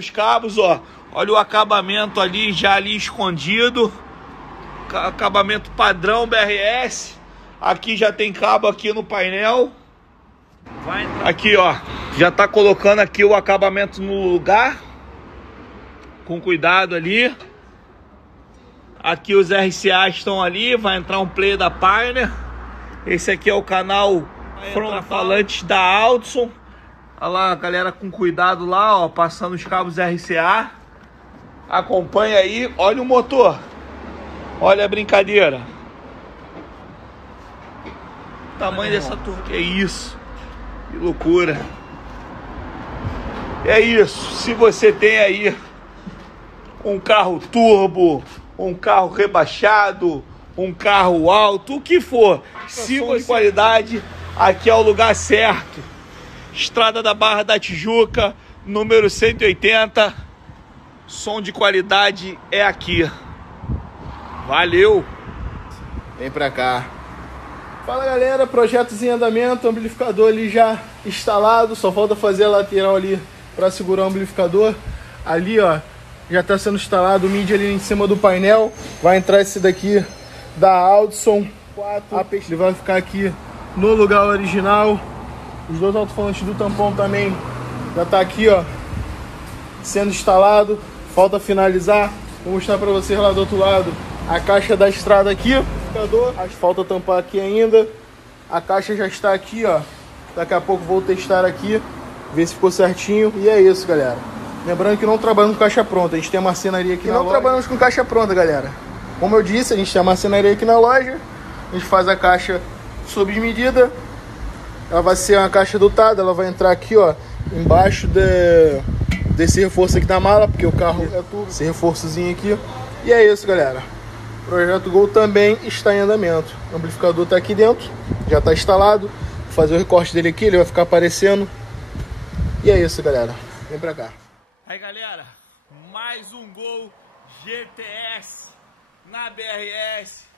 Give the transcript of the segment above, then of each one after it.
os cabos, ó. Olha o acabamento ali, já ali escondido. Acabamento padrão BRS. Aqui já tem cabo aqui no painel. Aqui, ó. Já tá colocando aqui o acabamento no lugar. Com cuidado ali. Aqui os RCA estão ali. Vai entrar um play da Pioneer. Esse aqui é o canal frontalantes da Aldson. Olha lá, galera, com cuidado lá, ó, passando os cabos RCA. Acompanha aí, olha o motor. Olha a brincadeira. O tamanho dessa turma. Que isso. Que loucura. É isso. Se você tem aí um carro turbo, um carro rebaixado, um carro alto, o que for, se de qualidade, aqui é o lugar certo. Estrada da Barra da Tijuca, número 180. Som de qualidade é aqui. Valeu! Vem pra cá. Fala, galera, projetos em andamento, amplificador ali já instalado, só falta fazer a lateral ali para segurar o amplificador. Ali, ó, já está sendo instalado o MIDI ali em cima do painel. Vai entrar esse daqui da Aldson 4. Ele vai ficar aqui no lugar original. Os dois alto-falantes do tampão também já tá aqui, ó, sendo instalado. Falta finalizar. Vou mostrar para vocês lá do outro lado a caixa da estrada aqui. Falta tampar aqui ainda. A caixa já está aqui, ó. Daqui a pouco vou testar aqui, ver se ficou certinho. E é isso, galera. Lembrando que não trabalhamos com caixa pronta. A gente tem a marcenaria aqui na loja. Não trabalhamos com caixa pronta, galera. Como eu disse, a gente tem a marcenaria aqui na loja. A gente faz a caixa sob medida. Ela vai ser uma caixa dotada, ela vai entrar aqui, ó, embaixo desse reforço aqui da mala, porque o carro é tudo, esse reforçozinho aqui. E é isso, galera. O projeto Gol também está em andamento. O amplificador está aqui dentro, já está instalado. Vou fazer o recorte dele aqui, ele vai ficar aparecendo. E é isso, galera. Vem pra cá. Aí, galera, mais um Gol GTS na BRS.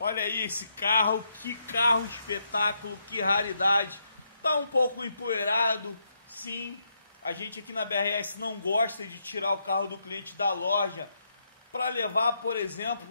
Olha aí esse carro, que carro espetáculo, que raridade. Tá um pouco empoeirado, sim. A gente aqui na BRS não gosta de tirar o carro do cliente da loja para levar, por exemplo,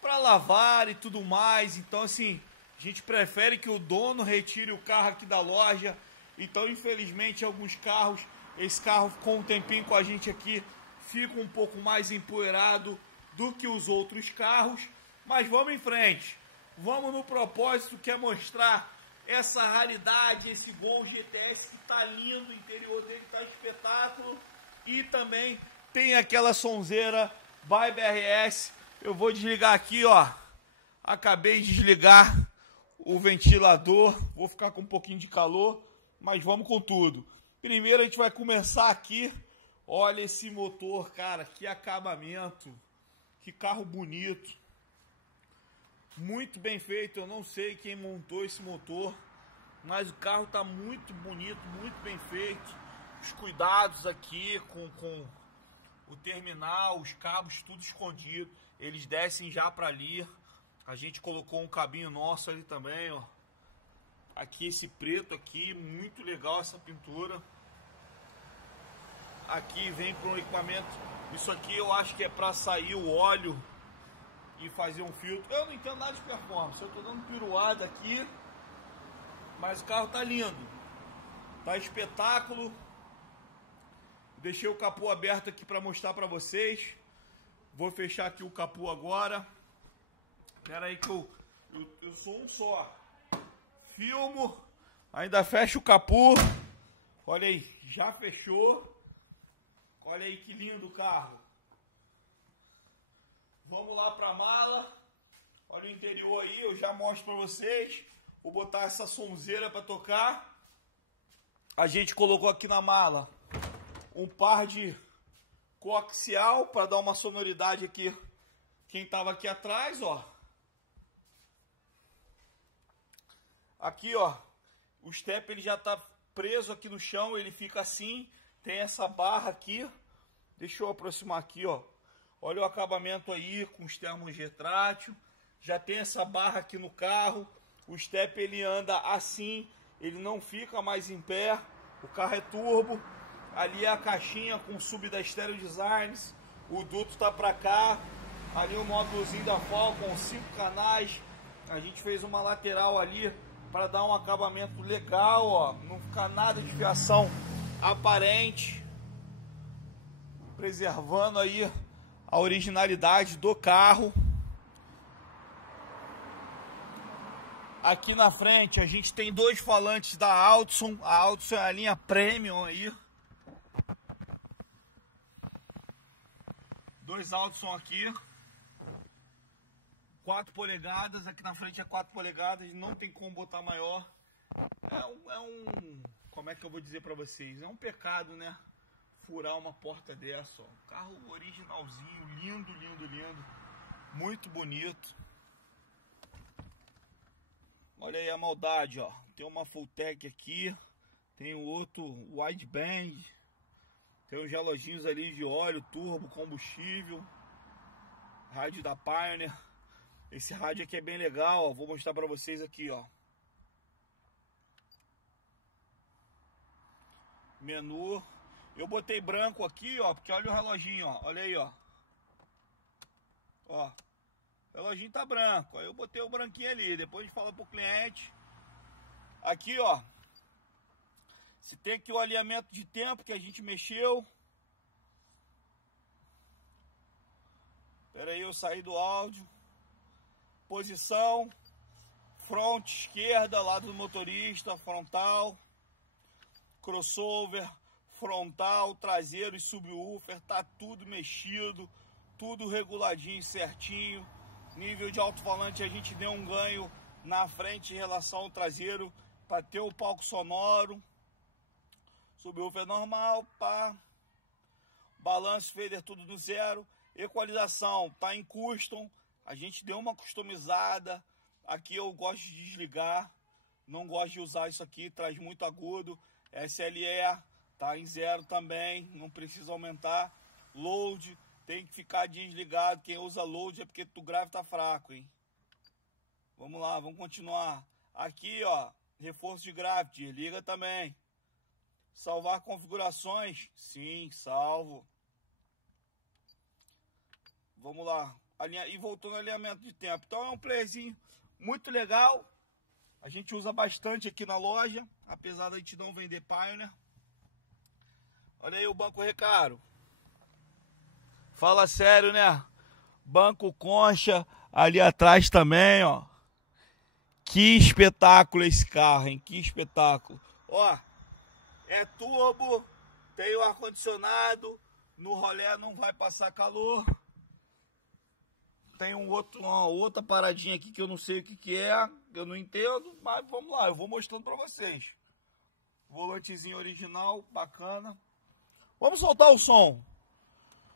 para lavar e tudo mais. Então, assim, a gente prefere que o dono retire o carro aqui da loja. Então, infelizmente, alguns carros, esse carro ficou um tempinho com a gente aqui, fica um pouco mais empoeirado do que os outros carros. Mas vamos em frente, vamos no propósito que é mostrar essa raridade, esse Gol GTS que tá lindo, o interior dele tá espetáculo. E também tem aquela sonzeira by BRS. Eu vou desligar aqui, ó, acabei de desligar o ventilador, vou ficar com um pouquinho de calor, mas vamos com tudo. Primeiro a gente vai começar aqui, olha esse motor, cara, que acabamento, que carro bonito. Muito bem feito, eu não sei quem montou esse motor, mas o carro tá muito bonito, muito bem feito. Os cuidados aqui com o terminal, os cabos tudo escondido, eles descem já para ali. A gente colocou um cabinho nosso ali também, ó. Aqui esse preto aqui, muito legal essa pintura. Aqui vem para um equipamento, isso aqui eu acho que é para sair o óleo e fazer um filtro. Eu não entendo nada de performance, eu tô dando piruada aqui, mas o carro tá lindo, tá espetáculo. Deixei o capô aberto aqui para mostrar para vocês. Vou fechar aqui o capô agora. Espera aí que eu sou um só. Filmo, ainda fecho o capô. Olha aí, já fechou. Olha aí que lindo o carro. Vamos lá para a mala. Olha o interior aí, eu já mostro para vocês. Vou botar essa sonzeira para tocar. A gente colocou aqui na mala um par de coaxial para dar uma sonoridade aqui. Quem estava aqui atrás, ó. Aqui, ó, o step ele já tá preso aqui no chão, ele fica assim. Tem essa barra aqui. Deixa eu aproximar aqui, ó. Olha o acabamento aí com os termos retrátil. Já tem essa barra aqui no carro. O step ele anda assim, ele não fica mais em pé. O carro é turbo. Ali é a caixinha com o sub da Stereo Designs. O duto tá pra cá. Ali o módulozinho da Falcon, 5 canais. A gente fez uma lateral ali para dar um acabamento legal, ó. Não ficar nada de fiação aparente. Preservando aí a originalidade do carro. Aqui na frente a gente tem 2 falantes da Audson. A Audson é a linha Premium aí. 2 Audson aqui. 4 polegadas. Aqui na frente é 4 polegadas. Não tem como botar maior. Como é que eu vou dizer pra vocês? É um pecado, né? Furar uma porta dessa, ó. Carro originalzinho, lindo, lindo, lindo. Muito bonito. Olha aí a maldade, ó. Tem uma Fulltech aqui. Tem um outro wideband. Tem uns reloginhos ali de óleo, turbo, combustível. Rádio da Pioneer. Esse rádio aqui é bem legal, ó. Vou mostrar pra vocês aqui, ó. Menu. Eu botei branco aqui, ó, porque olha o reloginho, ó. Olha aí, ó. Ó. O reloginho tá branco. Aí eu botei o branquinho ali. Depois a gente fala pro cliente. Aqui, ó. Se tem aqui o alinhamento de tempo que a gente mexeu. Pera aí, eu saí do áudio. Posição. Front esquerda, lado do motorista, frontal. Crossover. Frontal, traseiro e subwoofer, tá tudo mexido, tudo reguladinho, certinho. Nível de alto-falante a gente deu um ganho na frente em relação ao traseiro para ter o palco sonoro. Subwoofer normal, pá. Balanço, fader, tudo do zero. Equalização tá em custom, a gente deu uma customizada. Aqui eu gosto de desligar, não gosto de usar isso aqui, traz muito agudo. SLE tá em zero também, não precisa aumentar. Load, tem que ficar desligado. Quem usa load é porque o grave tá fraco, hein? Vamos lá, vamos continuar. Aqui, ó, reforço de grave, desliga também. Salvar configurações? Sim, salvo. Vamos lá. E voltou no alinhamento de tempo. Então é um playzinho muito legal. A gente usa bastante aqui na loja, apesar da gente não vender Pioneer. Olha aí o banco Recaro. Fala sério, né? Banco Concha ali atrás também, ó. Que espetáculo esse carro, hein? Que espetáculo. Ó, é turbo, tem o ar-condicionado, no rolê não vai passar calor. Tem uma outra paradinha aqui que eu não sei o que é, eu não entendo, mas vamos lá, eu vou mostrando pra vocês. Volantezinho original, bacana. Vamos soltar o som.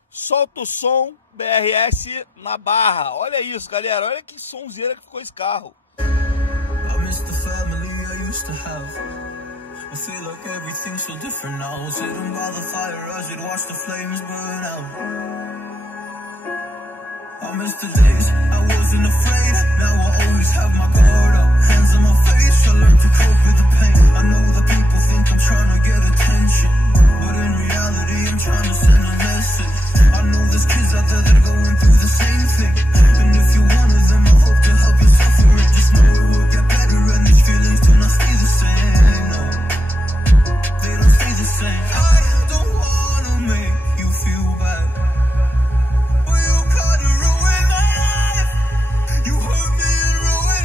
Solta o som BRS na barra. Olha isso, galera. Olha que sonzeira que ficou esse carro. I miss the family I used to have. I feel like everything's so different now. Sitting by the fire as we'd watch the flames burn out. I miss the days I wasn't afraid. Now I always have my guard up. Hands on my face, I learned to cope with the pain. I know that people think I'm trying to get attention, but in reality I'm trying to send a message. I know there's kids out there that are going through the same thing, and if you're one of them I hope to help you suffer it. Just know it will get better and these feelings do not stay the same. No, they don't stay the same. I don't wanna make you feel bad, but you gotta ruin my life. You hurt me and ruin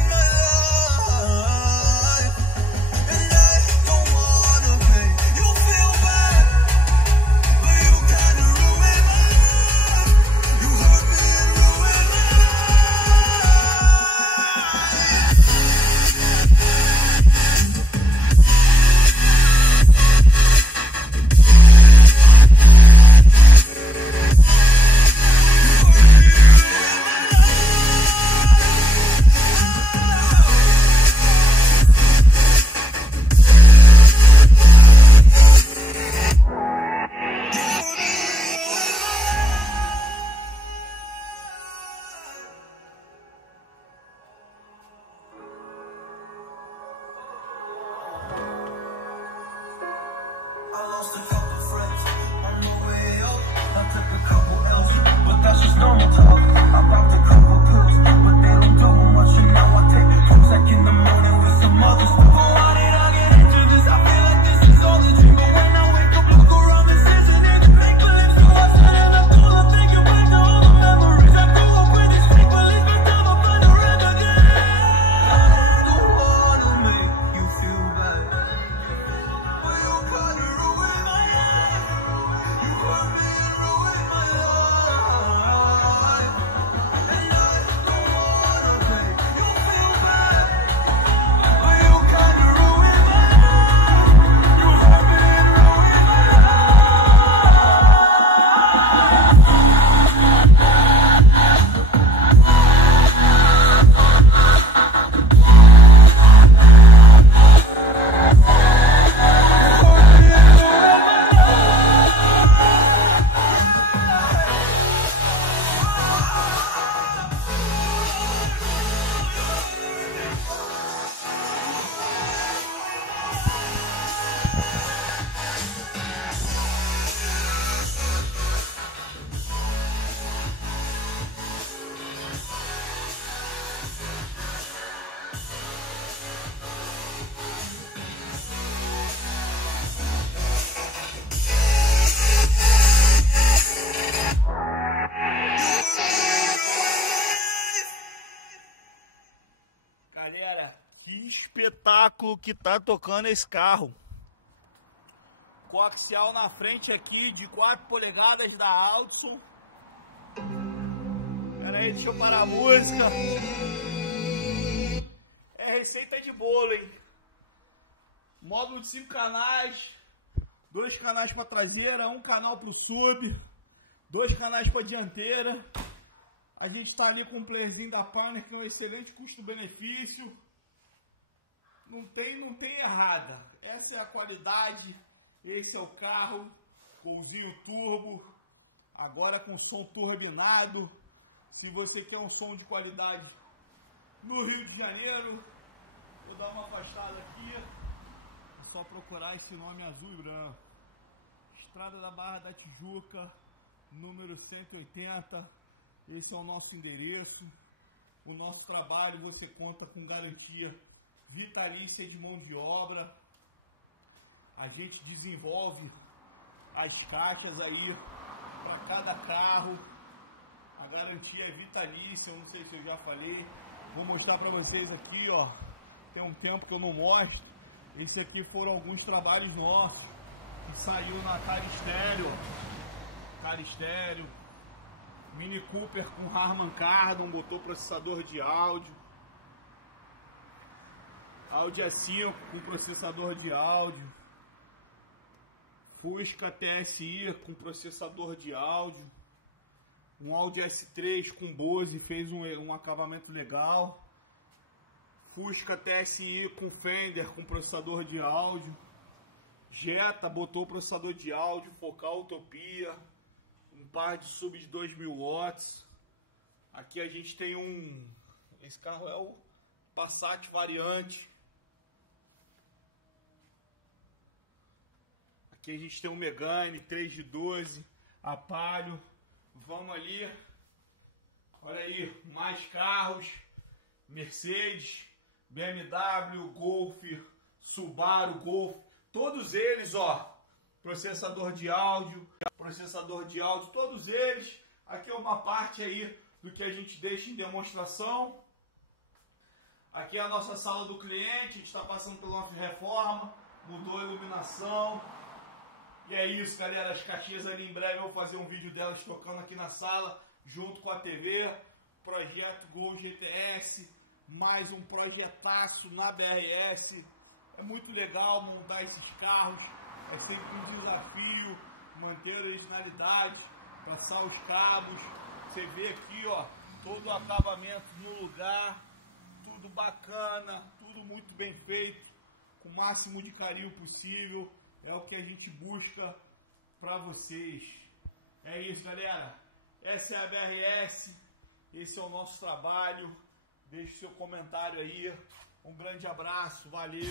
that's just normal talk. I popped a couple pills, but they don't do much, and now I take a Prozac in the morning with some other stuff. Oh, why did I get into this? I feel like this is all a dream, but when I wake up, look around and see it in the fake beliefs. So I stand and I pull, I'm thinking back to all the memories. I grew up with these fake beliefs, but now I find a red again. I don't wanna make you feel bad, but you kinda ruined my life. You hurt me and ruined my life. And I don't wanna make you feel bad, but you kinda ruined my life. You hurt me and ruined my Galera, que espetáculo que tá tocando esse carro. Coaxial na frente aqui de 4 polegadas da Aldson. Pera aí, deixa eu parar a música. É receita de bolo, hein? Módulo de 5 canais. 2 canais para traseira, 1 canal pro sub, 2 canais para dianteira. A gente está ali com o playerzinho da Pioneer, que é um excelente custo-benefício. Não tem errada. Essa é a qualidade. Esse é o carro. Golzinho turbo. Agora com som turbinado. Se você quer um som de qualidade no Rio de Janeiro, vou dar uma afastada aqui. É só procurar esse nome azul e branco. Estrada da Barra da Tijuca, número 180. Esse é o nosso endereço. O nosso trabalho, você conta com garantia vitalícia de mão de obra. A gente desenvolve as caixas aí para cada carro. A garantia é vitalícia, eu não sei se eu já falei. Vou mostrar para vocês aqui, ó. Tem um tempo que eu não mostro. Esse aqui foram alguns trabalhos nossos que saiu na Car Stereo. Car Stereo. Mini Cooper com Harman Kardon, botou processador de áudio. Audi A5 com processador de áudio. Fusca TSI com processador de áudio. Um Audi S3 com Bose, fez um acabamento legal. Fusca TSI com Fender com processador de áudio. Jetta botou processador de áudio, Focal Utopia. Um par de sub de 2000 watts. Aqui a gente tem esse carro é o Passat variante. Aqui a gente tem um Megane 3 de 12, a Palio. Vamos ali. Olha aí, mais carros. Mercedes, BMW, Golf, Subaru, Golf. Todos eles, ó. Processador de áudio, todos eles. Aqui é uma parte aí do que a gente deixa em demonstração. Aqui é a nossa sala do cliente, a gente está passando pela nossa reforma, mudou a iluminação. E é isso, galera, as caixinhas ali em breve eu vou fazer um vídeo delas tocando aqui na sala, junto com a TV. Projeto Gol GTS, mais um projetaço na BRS. É muito legal montar esses carros. É sempre um desafio manter a originalidade, passar os cabos. Você vê aqui, ó, todo o acabamento no lugar, tudo bacana, tudo muito bem feito, com o máximo de carinho possível. É o que a gente busca para vocês. É isso, galera. Essa é a BRS, esse é o nosso trabalho. Deixe seu comentário aí. Um grande abraço, valeu!